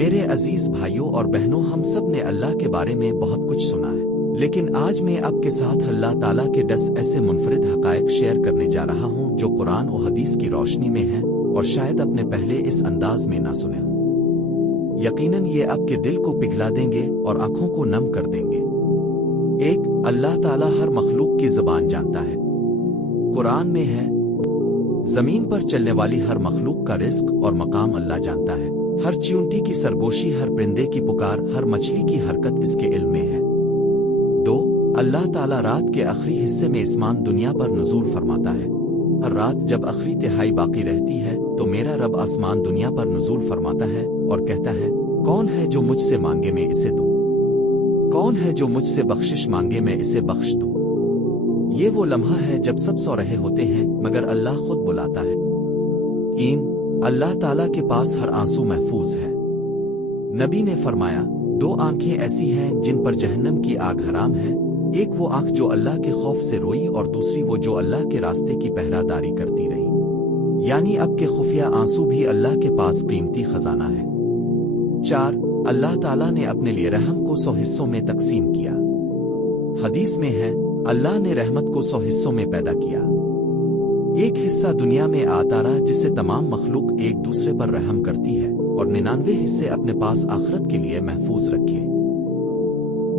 میرے عزیز بھائیوں اور بہنوں، ہم سب نے اللہ کے بارے میں بہت کچھ سنا ہے، لیکن آج میں آپ کے ساتھ اللہ تعالیٰ کے 10 ایسے منفرد حقائق شیئر کرنے جا رہا ہوں جو قرآن و حدیث کی روشنی میں ہیں اور شاید اپنے پہلے اس انداز میں نہ سنے ہوں۔ یقیناً یہ آپ کے دل کو پگھلا دیں گے اور آنکھوں کو نم کر دیں گے۔ 1. اللہ تعالیٰ ہر مخلوق کی زبان جانتا ہے۔ قرآن میں ہے، زمین پر چلنے والی ہر مخلوق کا رزق اور مقام اللہ جانتا ہے۔ ہر چیونٹی کی سرگوشی، ہر پرندے کی پکار، ہر مچھلی کی حرکت اس کے علم میں ہے۔ 2. اللہ تعالیٰ رات کے آخری حصے میں اسمان دنیا پر نزول فرماتا ہے۔ ہر رات جب آخری تہائی باقی رہتی ہے تو میرا رب آسمان دنیا پر نزول فرماتا ہے اور کہتا ہے، کون ہے جو مجھ سے مانگے میں اسے دوں؟ کون ہے جو مجھ سے بخشش مانگے میں اسے بخش دوں؟ یہ وہ لمحہ ہے جب سب سو رہے ہوتے ہیں مگر اللہ خود بلاتا ہے۔ 3. اللہ تعالیٰ کے پاس ہر آنسو محفوظ ہے۔ نبی نے فرمایا، 2 آنکھیں ایسی ہیں جن پر جہنم کی آگ حرام ہے، ایک وہ آنکھ جو اللہ کے خوف سے روئی اور دوسری وہ جو اللہ کے راستے کی پہرہ داری کرتی رہی، یعنی اب کے خفیہ آنسو بھی اللہ کے پاس قیمتی خزانہ ہے۔ 4. اللہ تعالیٰ نے اپنے لیے رحم کو 100 حصوں میں تقسیم کیا۔ حدیث میں ہے، اللہ نے رحمت کو 100 حصوں میں پیدا کیا۔ ایک حصہ دنیا میں آتا رہا جس سے تمام مخلوق ایک دوسرے پر رحم کرتی ہے، اور 99 حصے اپنے پاس آخرت کے لیے محفوظ رکھے،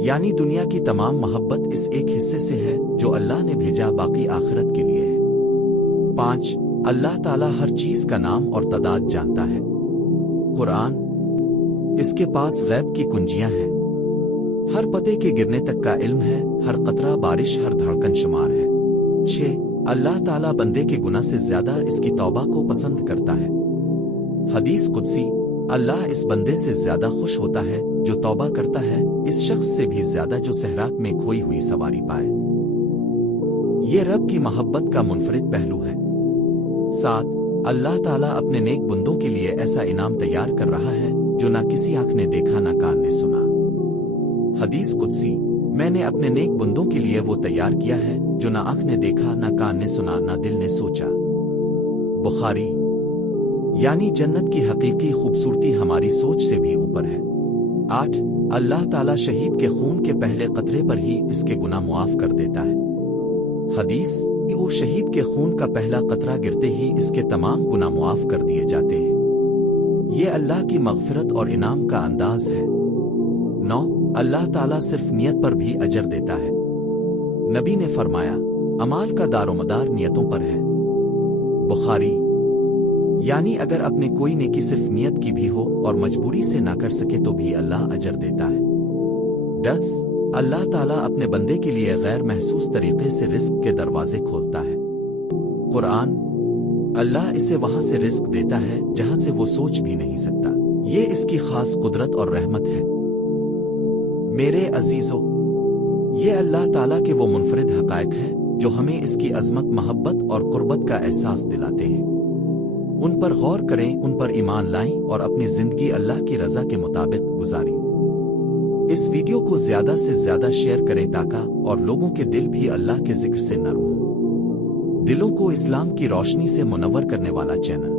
یعنی دنیا کی تمام محبت اس ایک حصے سے ہے جو اللہ نے بھیجا، باقی آخرت کے لیے ہے۔ 5. اللہ تعالیٰ ہر چیز کا نام اور تعداد جانتا ہے۔ قرآن، اس کے پاس غیب کی کنجیاں ہیں، ہر پتے کے گرنے تک کا علم ہے، ہر قطرہ بارش، ہر دھڑکن شمار ہے۔ 6. اللہ تعالیٰ بندے کے گناہ سے زیادہ اس کی توبہ کو پسند کرتا ہے۔ حدیث قدسی، اللہ اس بندے سے زیادہ خوش ہوتا ہے جو توبہ کرتا ہے، اس شخص سے بھی زیادہ جو صحرا میں کھوئی ہوئی سواری پائے۔ یہ رب کی محبت کا منفرد پہلو ہے۔ 7. اللہ تعالیٰ اپنے نیک بندوں کے لیے ایسا انعام تیار کر رہا ہے جو نہ کسی آنکھ نے دیکھا نہ کان نے سنا۔ حدیث قدسی، میں نے اپنے نیک بندوں کے لیے وہ تیار کیا ہے جو نہ آنکھ نے دیکھا، نہ کان نے سنا، نہ دل نے سوچا۔ بخاری، یعنی جنت کی حقیقی خوبصورتی ہماری سوچ سے بھی اوپر ہے۔ 8. اللہ تعالیٰ شہید کے خون کے پہلے قطرے پر ہی اس کے گناہ معاف کر دیتا ہے۔ حدیث، وہ شہید کے خون کا پہلا قطرہ گرتے ہی اس کے تمام گناہ معاف کر دیے جاتے ہیں۔ یہ اللہ کی مغفرت اور انعام کا انداز ہے۔ 9. اللہ تعالیٰ صرف نیت پر بھی اجر دیتا ہے۔ نبی نے فرمایا، اعمال کا دار و مدار نیتوں پر ہے۔ بخاری، یعنی اگر اپنے کوئی نیکی صرف نیت کی بھی ہو اور مجبوری سے نہ کر سکے تو بھی اللہ اجر دیتا ہے۔ 10. اللہ تعالیٰ اپنے بندے کے لیے غیر محسوس طریقے سے رزق کے دروازے کھولتا ہے۔ قرآن، اللہ اسے وہاں سے رزق دیتا ہے جہاں سے وہ سوچ بھی نہیں سکتا، یہ اس کی خاص قدرت اور رحمت ہے۔ میرے عزیزو، یہ اللہ تعالیٰ کے وہ منفرد حقائق ہیں جو ہمیں اس کی عظمت، محبت اور قربت کا احساس دلاتے ہیں۔ ان پر غور کریں، ان پر ایمان لائیں اور اپنی زندگی اللہ کی رضا کے مطابق گزاریں۔ اس ویڈیو کو زیادہ سے زیادہ شیئر کریں تاکہ اور لوگوں کے دل بھی اللہ کے ذکر سے نرم ہوں۔ دلوں کو اسلام کی روشنی سے منور کرنے والا چینل